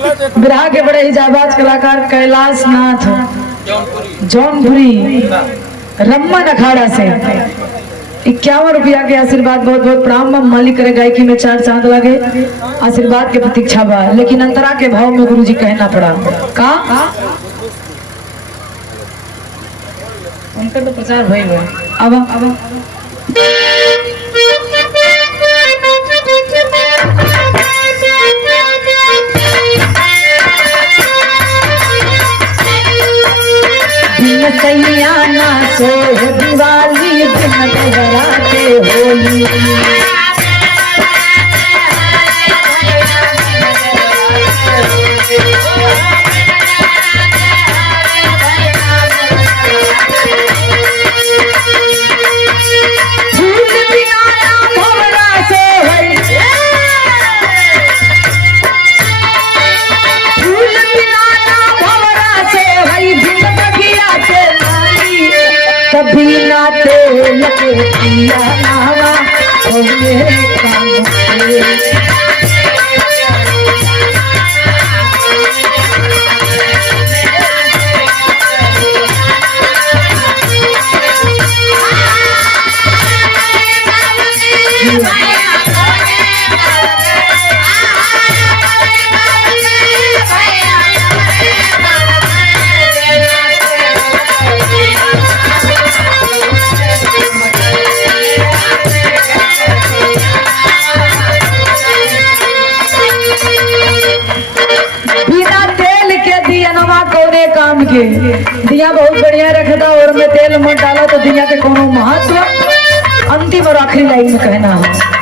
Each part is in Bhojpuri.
बिरहा के बड़े ही जाबाज कलाकार कैलाश नाथ जौनपुरी रम्मन अखाड़ा से 51 रुपया के आशीर्वाद बहुत बहुत प्रणाम। मालिक करे गायकी में 4 चांद लगे, आशीर्वाद के प्रतीक्षा बा, लेकिन अंतरा के भाव में गुरुजी कहना पड़ा का उनका तो प्रचार भइल बा। अब सैयाना सो दिवाली दिन घराते होली कभी ना तेल के पिया नावा काम के दिया बहुत बढ़िया रखता और मैं तेल मत डाला तो दिया के कोनो महत्व अंतिम और आखिरी लाइन में कहना है।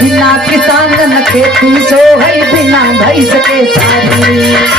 बिना किसान न खेती सो है, बिना भैंस के सारी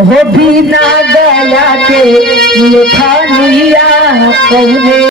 हो बिना गया के लिखा लिया कौने।